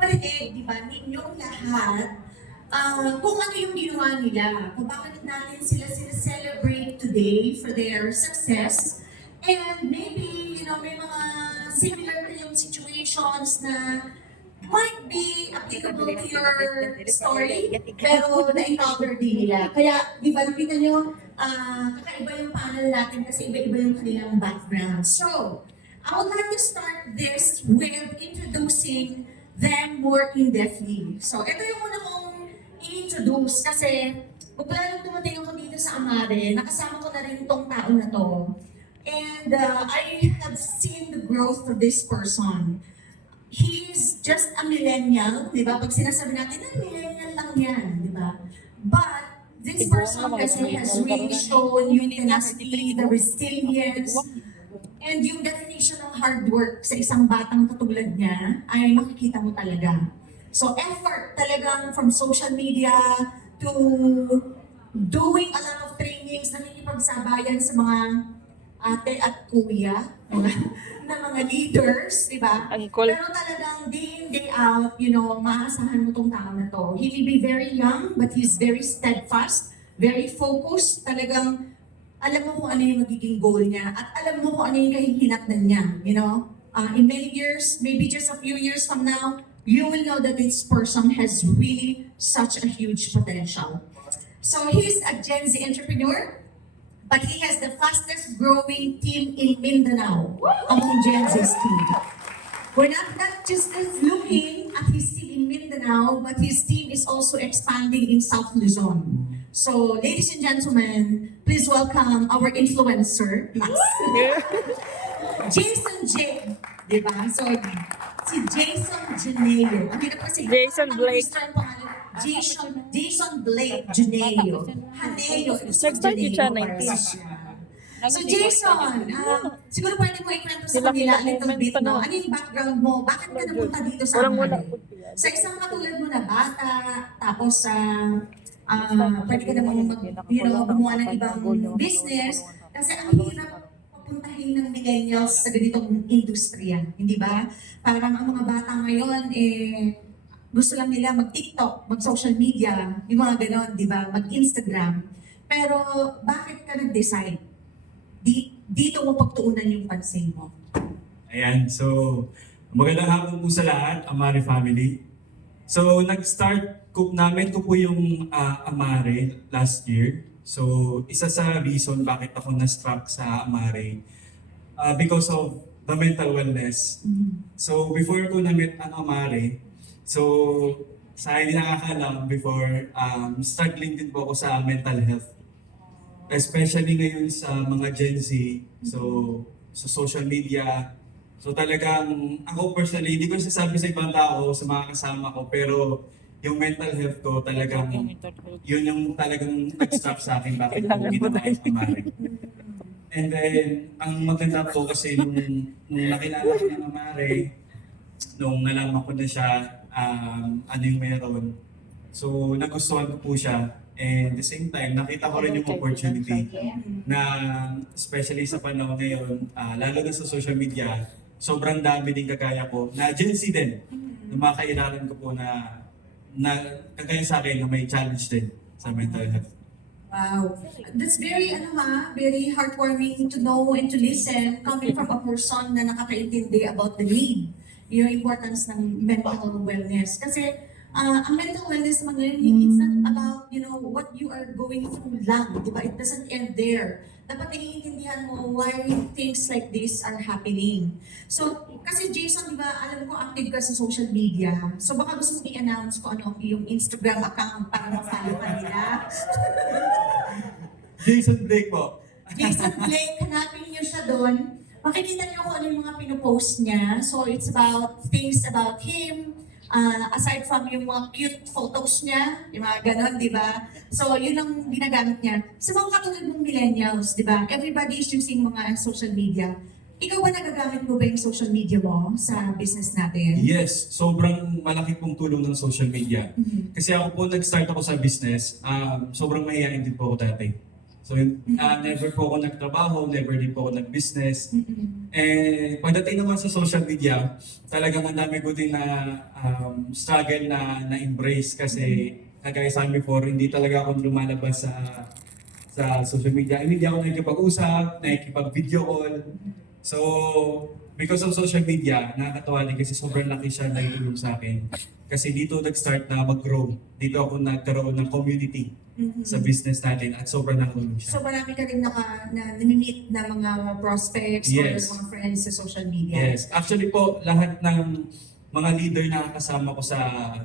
marinig, di ba, ninyong lahat, kung ano yung ginawa nila, kung bakit natin sila celebrate today for their success, and maybe, may mga similar kayong situations na might be applicable to your story, pero na-encounter din nila. Kaya, di ba, nakita nyo, kakaiba yung panel natin kasi iba-iba yung kanilang background. So, I would like to start this with introducing them more in-depthly. So, ito yung una kong i-introduce kasi bigla nung dumating ako dito sa Amare, nakasama ko na rin itong tao na to. And I have seen the growth of this person. He is just a millennial, di ba? Pag sinasabi natin, millennial lang yan, di ba? But this person kasi has really shown yung tenacity, the resilience, and yung definition ng hard work sa isang batang katulad niya ay makikita mo talaga. So effort talagang from social media to doing a lot of trainings, nakikipagsabayan sa mga ate at kuya, na mga leaders, di ba? Pero talagang day in, day out, maasahan mo tong tao na to. He may be very young, but he's very steadfast, very focused. Talagang alam mo kung ano yung magiging goal niya at alam mo kung ano yung kahihinatnan niya, in many years, maybe just a few years from now, you will know that this person has really such a huge potential. So he's a Gen Z entrepreneur, but he has the fastest growing team in Mindanao among Gen Z's team. We're not just looking at his team in Mindanao, but his team is also expanding in South Luzon. So, ladies and gentlemen, please welcome our influencer, Jason J. Diba? So, si Jason Janeo. Hindi na pa si Jason Blake. Jason Blake Janeo. Haneo. Nag-start yun siya 19. So Jason, siguro pwede mo ikwento sa kanila a little bit, no? Ano yung background mo? Bakit ka napunta dito sa Amare? Sa isang katulad mo na bata, tapos pwede ka namang gumawa ng ibang business, kasi ang hirap papuntahin ng millennials sa ganitong industriya, hindi ba? Parang ang mga bata ngayon, gusto lang nila mag-TikTok, mag-social media, yung mga ganon, di ba? Mag-Instagram. Pero bakit ka nag-decide? Dito mo pagtuunan yung pansin mo. Ayan, so magandang hapon po sa lahat, Amare family. So nag-start namin ko po yung Amare last year. So isa sa reason bakit ako na-struck sa Amare, because of the mental wellness. So before ko na-meet ang Amare, so sa hindi nakakalam before, struggling din po ako sa mental health. Especially ngayon sa mga Gen Z, so sa social media. So talagang ako personally, hindi ko sasabi sa ibang tao, sa mga kasama ko, pero yung mental health ko talagang, yun yung talagang nag-stop sa akin bakit ko ginawa yung Amare. And then, ang maganda po kasi nung nakilala ko ng Amare, nung nalaman ko na siya, ano yung meron. So nagustuhan ko po siya. And at the same time, nakita ko rin yung opportunity na especially sa panahon ngayon, lalo na sa social media, sobrang dami din kagaya ko, na Gen Z din, na mga kailangan ko po na kagaya sa akin na may challenge din sa mental health. Wow. That's very, very heartwarming to know and to listen coming from a person na nakakaintindi about the need, yung importance ng mental wellness. Kasi, ang mental wellness naman ngayon, it's not about, what you are going through lang, di ba? It doesn't end there. Dapat naiintindihan mo why things like this are happening. So, kasi Jason, di ba, alam ko active ka sa social media. So, baka gusto mong i-announce ko ano yung Instagram account para ma-follow ka nila. Jason Blake po. Jason Blake, hanapin niyo siya doon. Makikita niyo kung ano yung mga pinopost niya. So, it's about things about him, aside from yung mga cute photos niya, yung mga ganon, di ba? So, yun ang ginagamit niya. Sa mga katulad mong millennials, di ba? Everybody is using mga social media. Ikaw ba nagagamit mo ba yung social media mo sa business natin? Yes, sobrang malaki pong tulong ng social media. Kasi ako po, nag-start ako sa business, sobrang mahihain din po ako dati. So, never po ako nagtrabaho, never din po ako nag-business. Mm-mm. Pagdating naman sa social media, talagang ang dami ko din na struggle na-embrace kasi kagaya sa akin before, hindi talaga ako lumalabas sa social media. Hindi ako nakikipag-usap, nakikipag-video call. So, because of social media, nakakatawa din kasi sobrang laki siya na itulong sa akin. Kasi dito nag-start na mag-grow. Dito ako nagkaroon ng community Mhm. sa business natin at sobrang nakatulong siya. So marami ka rin nami-meet na mga prospects Yes. or mga friends sa social media. Yes. Actually po, lahat ng mga leader na kasama ko sa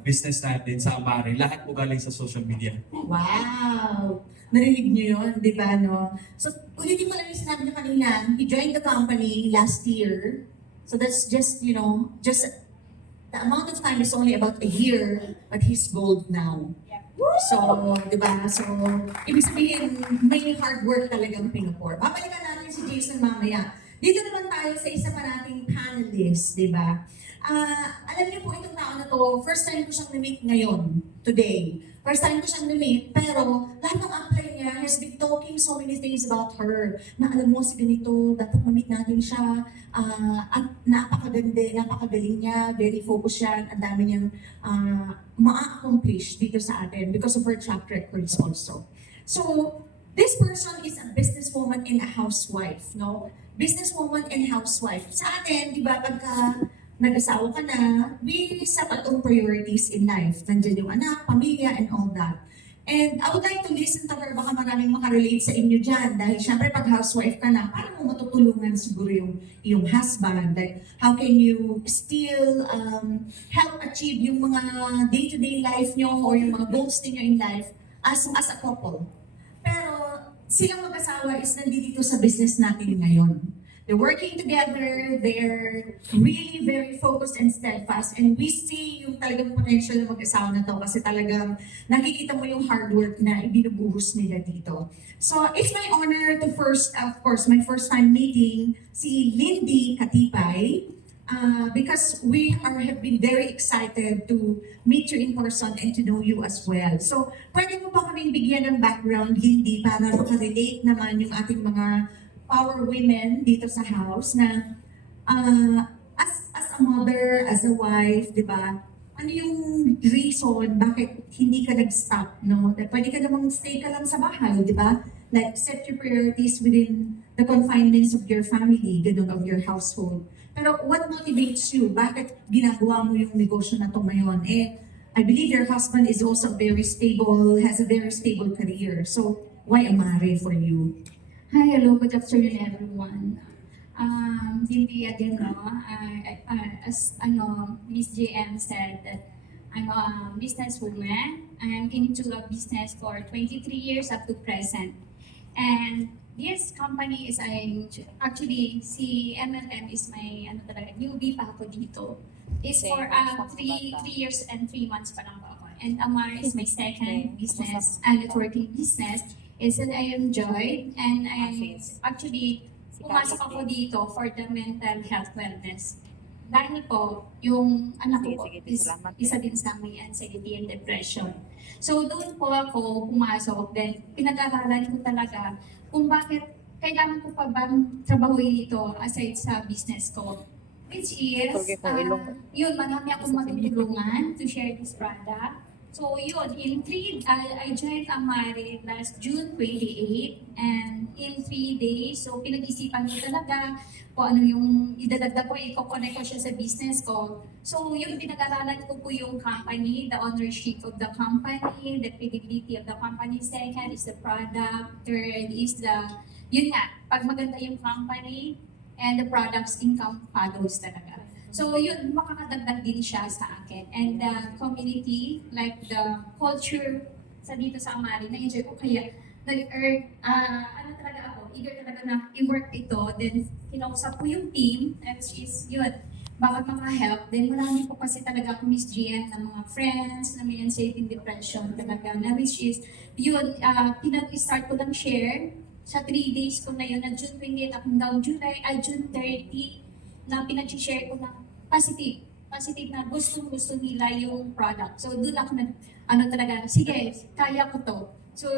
business natin, sa Amare, lahat po galing sa social media. Wow! Narinig niyo yun, di ba, no? So, ulitin ko lang yung sinabi niyo kanina, he joined the company last year. So that's just, just the amount of time is only about a year, but he's gold now. So, di ba? So, ibig sabihin, may hard work talagang pinupor. Babalikan natin si Jason mamaya. Dito naman tayo sa isa pa nating panelist, di ba? Alam niyo po itong tao na to, first time ko siyang na-meet ngayon, today. First time ko siyang na-meet, pero lahat ng apply niya has been talking so many things about her. Na alam mo, si ganito, dapat ma-meet natin siya. At napakagaling niya, very focused siya, ang dami niyang ma-accomplish dito sa atin because of her track records also. So, this person is a businesswoman and a housewife, no? Businesswoman and housewife. Sa atin, di ba, pagka nag-asawa ka na, we set our own priorities in life. Nandiyan yung anak, pamilya, and all that. And I would like to listen to her, baka maraming makarelate sa inyo dyan. Dahil syempre pag housewife ka na, paano mo matutulungan siguro yung husband? Like, how can you still help achieve yung mga day-to-day life nyo or yung mga goals niyo in life as a couple? Pero silang mag-asawa is nandito sa business natin ngayon. They're working together, they're really very focused and steadfast, and we see yung talagang potential ng mag-asawa na to kasi talagang nakikita mo yung hard work na ibinubuhos nila dito. So it's my honor to my first time meeting si Lindy Katipay, because have been very excited to meet you in person and to know you as well. So pwede mo ba kaming bigyan ng background, Lindy, para makarelate naman yung ating mga power women dito sa house na as a mother, as a wife, di ba? Ano yung reason bakit hindi ka nag-stop, no? That pwede ka namang stay ka lang sa bahay, di ba? Like, set your priorities within the confinements of your family, ganun, of your household. Pero what motivates you? Bakit ginagawa mo yung negosyo na to ngayon? I believe your husband is also has a very stable career. So, why Amare for you? Hi, hello, good afternoon everyone. Hindi again, no? As Miss JM said, that I'm a businesswoman. I'm into a business for 23 years up to present. And this company is actually si MLM is my newbie pa ako dito. Is for 3 years and 3 months pa lang po ako. And Amar is my second business, networking business. Is that I enjoyed and I actually pumasok ako dito for the mental health wellness. Dahil po, yung anak ko is isa din sa may anxiety and depression. So doon po ako pumasok, then pinag-aralan ko talaga kung bakit kailangan ko pa bang trabahuin ito aside sa business ko. Which is, yun, marami akong matutulungan to share this product. So yun, I joined Amare last June 28 and in 3 days, so pinag-isipan ko talaga kung ano yung idadagdag ko, i-connect ko siya sa business ko. So yun, pinag-aralan ko po yung company, the ownership of the company, the credibility of the company. Second is the product, third is yun nga, pag maganda yung company and the product's income follows talaga. So yun, makakadagdag din siya sa akin. And the community, like the culture sa dito sa Amari, na-enjoy ko kaya talaga ako, eager talaga na i-work ito. Then kinausap ko yung team, which is yun, bakit maka-help. Then marami po kasi talaga ako Miss GM ng mga friends na may anxiety and depression talaga. Na which is, yun, pinag-start ko lang share sa 3 days ko na yun, na June 28 hanggang June 30, na pinag-share ko ng positive na gusto nila yung product. So doon ako talaga, sige, kaya ko to. So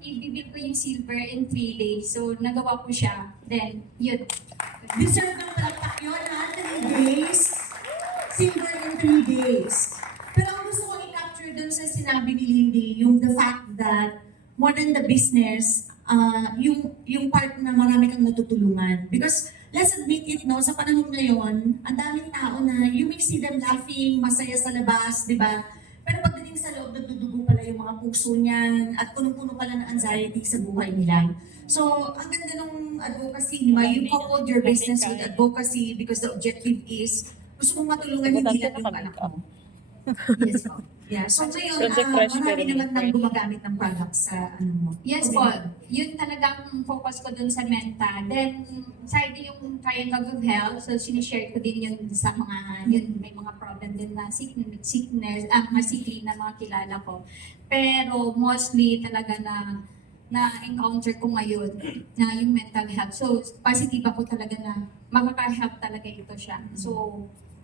ibibig ko yung silver in 3 days. So, nagawa ko siya. Then, yun. Deserve ng palakpak yun, ha? 3 days. Silver in 3 days. Pero ang gusto ko i-capture dun sa sinabi ni Lindy, yung the fact that more than the business, yung part na marami kang natutulungan. Because let's admit it, no, sa panahon ngayon, ang daming tao na you may see them laughing, masaya sa labas, di ba? Pero pagdating sa loob, nagdudugo pala yung mga puso niyan at punong-puno pala ng anxiety sa buhay nila. So, ang ganda nung advocacy, di ba? You coupled your business with advocacy because the objective is gusto mong matulungan hindi lang yung anak mo. Yes po. Yeah. So ngayon, marami naman nang gumagamit ng product sa ano mo. Yes po, yun talagang focus ko dun sa Menta. Then, side yung Triangle of Health, so sinishare ko din yun sa mga, yun, may mga problem din na sickness, mga sickly na mga kilala ko. Pero mostly talaga na-encounter ko ngayon na yung mental health. So, positive ako talaga na makaka-help talaga ito siya. So,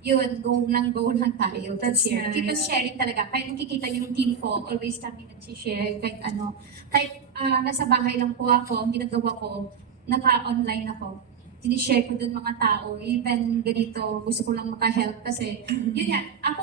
yun, go lang tayo. That's Share. nice. Keep on sharing talaga. Kahit nakikita yung team ko, always kami nag-share. Kahit ano, kahit nasa bahay lang po ako, ang ginagawa ko, naka-online ako. Sinishare ko dun mga tao. Even ganito, gusto ko lang maka-help kasi, yun yan, ako